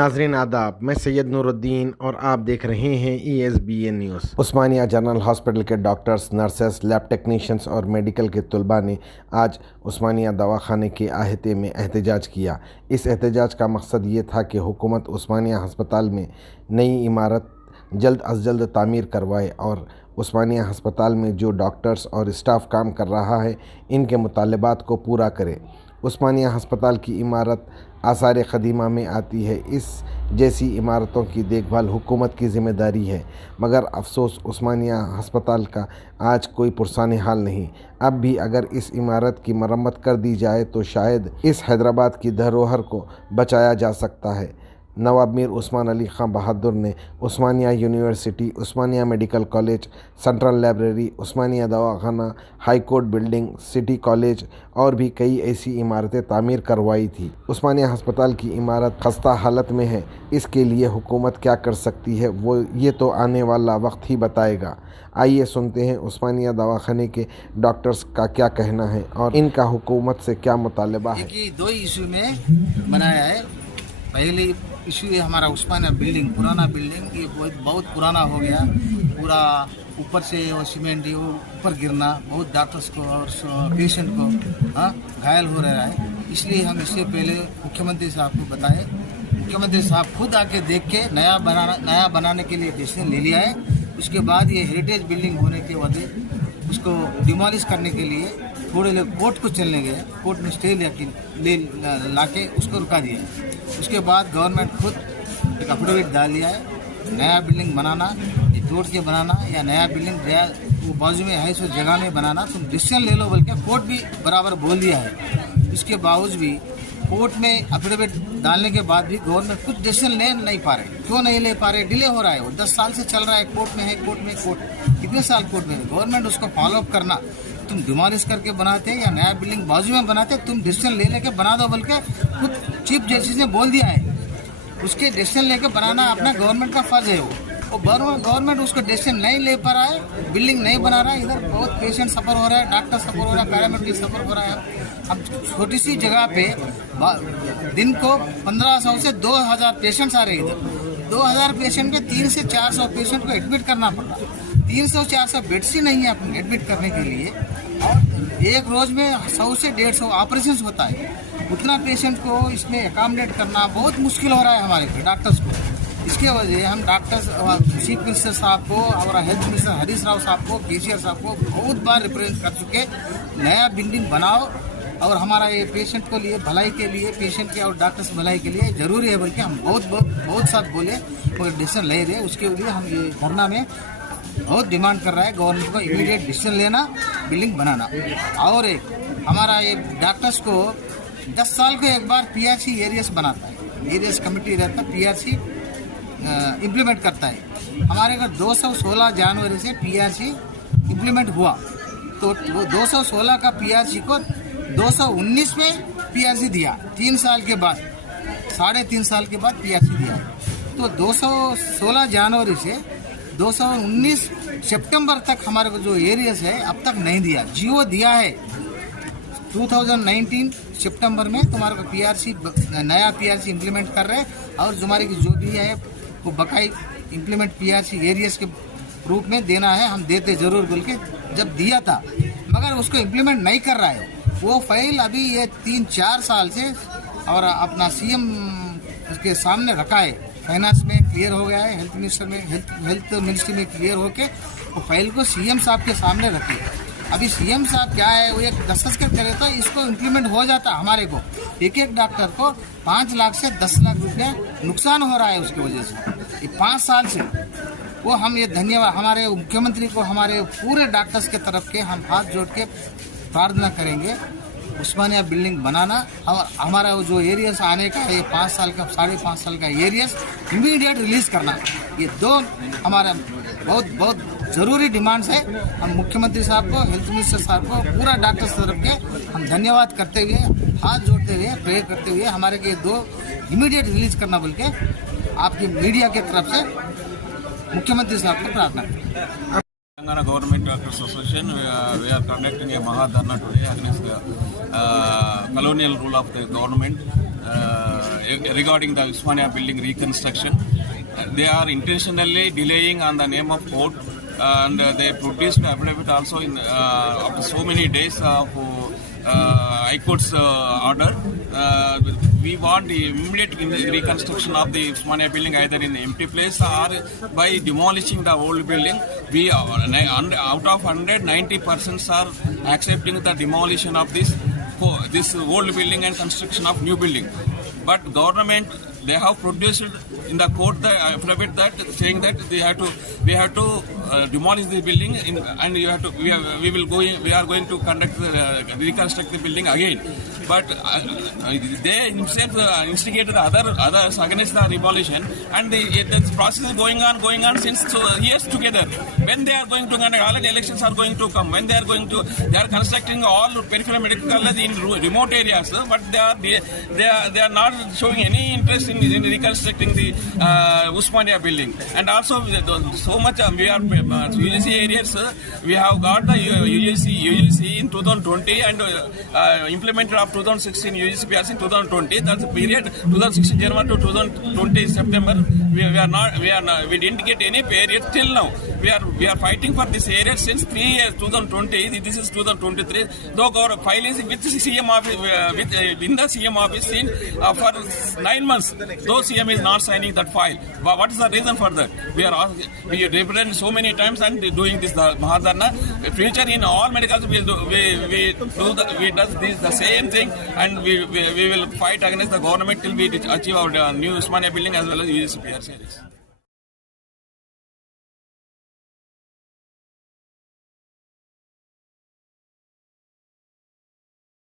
नाजरीन आदाब, मैं सैयद नूरुद्दीन और आप देख रहे हैं ESBN न्यूज़। उस्मानिया जनरल हॉस्पिटल के डॉक्टर्स, नर्सेस, लैब टेक्नीशियंस और मेडिकल के तलबा ने आज उस्मानिया दवाखाने के अहाते में एहतजाज किया। इस एहतजाज का मकसद ये था कि हुकूमत उस्मानिया हस्पताल में नई इमारत जल्द अज जल्द तामीर करवाए और उस्मानिया हस्पताल में जो डॉक्टर्स और स्टाफ काम कर रहा है इनके मुतालबात को पूरा करे। उस्मानिया हस्पताल की इमारत आसार क़दीमा में आती है। इस जैसी इमारतों की देखभाल हुकूमत की ज़िम्मेदारी है, मगर अफसोस उस्मानिया हस्पताल का आज कोई पुरसाने हाल नहीं। अब भी अगर इस इमारत की मरम्मत कर दी जाए तो शायद इस हैदराबाद की धरोहर को बचाया जा सकता है। नवाब मीर उस्मान अली ख़ान बहादुर ने उस्मानिया यूनिवर्सिटी, उस्मानिया मेडिकल कॉलेज, सेंट्रल लाइब्रेरी, उस्मानिया दवाखाना, high court building, city college और भी कई ऐसी इमारतें तामीर करवाई थी। उस्मानिया हस्पताल की इमारत खस्ता हालत में है। इसके लिए हुकूमत क्या कर सकती है वो ये तो आने वाला वक्त ही बताएगा। आइए सुनते हैं उस्मानिया दवाखाने के डॉक्टर्स का क्या कहना है और इनका हुकूमत से क्या मुतालबा है। दो इशू में बनाया है। पहले इशू है हमारा उस्मानिया बिल्डिंग, पुराना बिल्डिंग, ये बहुत पुराना हो गया। पूरा ऊपर से वो सीमेंट वो ऊपर गिरना, बहुत डॉक्टर्स को और पेशेंट को घायल हो रहा है। इसलिए हम इससे पहले मुख्यमंत्री साहब को बताए। मुख्यमंत्री साहब खुद आके देख के नया बनाने के लिए डिसीजन ले लिया है। उसके बाद ये हेरिटेज बिल्डिंग होने के वजह उसको डिमोलिश करने के लिए थोड़े लोग कोर्ट को चलने गए। कोर्ट में स्टे ला के उसको रुका दिया। उसके बाद गवर्नमेंट खुद एक अफिडेविट डाल दिया है, नया बिल्डिंग बनाना, ये तोड़ के बनाना या नया बिल्डिंग वो बाजू में है सो जगह में बनाना, तुम डिसीजन ले लो बोल के कोर्ट भी बराबर बोल दिया है। इसके बावजूद भी कोर्ट में अफिडेविट डालने के बाद भी गवर्नमेंट कुछ डिसीजन ले नहीं पा रहे। क्यों नहीं ले पा रहे? डिले हो रहा है। वो 10 साल से चल रहा है, कोर्ट में है, कोर्ट कितने साल कोर्ट में है। गवर्नमेंट उसको फॉलोअप करना, तुम डिमोलिश करके बनाते या नया बिल्डिंग बाजू में बनाते, तुम डिसीजन ले लेके बना दो बोल के खुद चीफ जस्टिस ने बोल दिया है। उसके डिसीजन लेके बनाना अपना गवर्नमेंट का फर्ज है। वो गवर्नमेंट उसको डिसीजन नहीं ले पा रहा है, बिल्डिंग नहीं बना रहा है। इधर बहुत पेशेंट सफर हो रहा है, डॉक्टर सफर हो रहा है, पैरामेडिक सफर हो रहा है। अब छोटी सी जगह पे दिन को 1500 से 2000 पेशेंट्स आ रहे हैं। इधर 2000 पेशेंट के 300 से 400 पेशेंट को एडमिट करना पड़ रहा है। 300-400 बेड्स ही नहीं है अपन एडमिट करने के लिए। और एक रोज में 100 से 150 ऑपरेशन होता है। उतना पेशेंट को इसमें अकोमोडेट करना बहुत मुश्किल हो रहा है हमारे डॉक्टर्स को। इसके वजह हम डॉक्टर्स, चीफ मिनिस्टर साहब को और हेल्थ मिनिस्टर हरीश राव साहब को, केसीआर साहब को बहुत बार रिप्रेजेंट कर चुके, नया बिल्डिंग बनाओ और हमारा ये पेशेंट को लिए भलाई के लिए, पेशेंट के और डॉक्टर्स भलाई के लिए जरूरी है बोल के हम बहुत साथ बोले, मगर डिसीजन ले रहे। उसके लिए हम ये धरना में बहुत डिमांड कर रहा है गवर्नमेंट को इमीडिएट डिसीजन लेना, बिल्डिंग बनाना। और एक हमारा ये डॉक्टर्स को 10 साल को एक बार PRC एरियस बनाता है, एरियस कमेटी रहता है, PRC इम्प्लीमेंट करता है। हमारे घर 216 जनवरी से PRC इम्प्लीमेंट हुआ, तो वो 216 का PRC को 219 में PRC दिया। 3 साल के बाद, 3.5 साल के बाद PRC दिया। तो 216 जनवरी से 219 सितंबर तक हमारे को जो एरियस है अब तक नहीं दिया। जियो दिया है 2019 सितंबर में तुम्हारे को PRC, नया PRC इम्प्लीमेंट कर रहे हैं। और तुम्हारे की जो भी है वो बकाई इम्प्लीमेंट PRC एरियस के रूप में देना है, हम देते जरूर बोल के जब दिया था, मगर उसको इम्प्लीमेंट नहीं कर रहा है। वो फाइल अभी ये 3-4 साल से और अपना CM उसके सामने रखा है। फाइनेंस में क्लियर हो गया है, हेल्थ मिनिस्ट्री में क्लियर होके वो फाइल को CM साहब के सामने रखे। अभी CM साहब क्या है, वो एक दस्तखत करे तो इसको इम्प्लीमेंट हो जाता। हमारे को एक डॉक्टर को 5 लाख से 10 लाख रुपया नुकसान हो रहा है उसकी वजह से, ये 5 साल से। वो हम ये धन्यवाद हमारे मुख्यमंत्री को, हमारे पूरे डॉक्टर्स के तरफ के हम हाथ जोड़ के प्रार्थना करेंगे उस्मानिया बिल्डिंग बनाना। और हमारा जो एरियस आने का है 5 साल का, 5.5 साल का एरियस इमीडिएट रिलीज करना, ये 2 हमारा बहुत ज़रूरी डिमांड्स है। हम मुख्यमंत्री साहब को, हेल्थ मिनिस्टर साहब को, पूरा डॉक्टर्स तरफ के हम धन्यवाद करते हुए, हाथ जोड़ते हुए, प्रे करते हुए हमारे के 2 इमीडिएट रिलीज करना बोल के आपकी मीडिया के तरफ से मुख्यमंत्री साहब को प्रार्थना करें। Telangana Government Doctors Association, we are conducting a Mahadharna today against the colonial rule of the government. regarding the Usmania building reconstruction. They are intentionally delaying on the name of court, and they produced affidavit also in after so many days of High Court's order. We want the immediate reconstruction of the Usmania building either in empty place or by demolishing the old building. We out of 190% are accepting the demolition of this old building and construction of new building. But government, they have produced in the court the affidavit that saying that we have to demolish the building and we are going to reconstruct the building again. But they themselves instigated others against the demolition, and the process is going on since years together. When they are going to, already elections are going to come, when they are constructing all peripheral medical college in remote areas, but they are not showing any interest in reconstructing the Usmania building. And also so much we are UGC areas, we have got the UGC in 2020 and implemented of 2016 UGC PRC in 2020. That's the period 2016 January to 2020 September. We didn't get any period till now. We are fighting for this area since 3 years. 2020. This is 2023. Though our file is with the CM office, in the CM office for 9 months. Though CM is not signing that file. But what is the reason for that? We represent so many times and doing this Mahadharna. Future in all medicals we does this the same thing, and we will fight against the government till we achieve our new Usmania building as well as UGC PRC.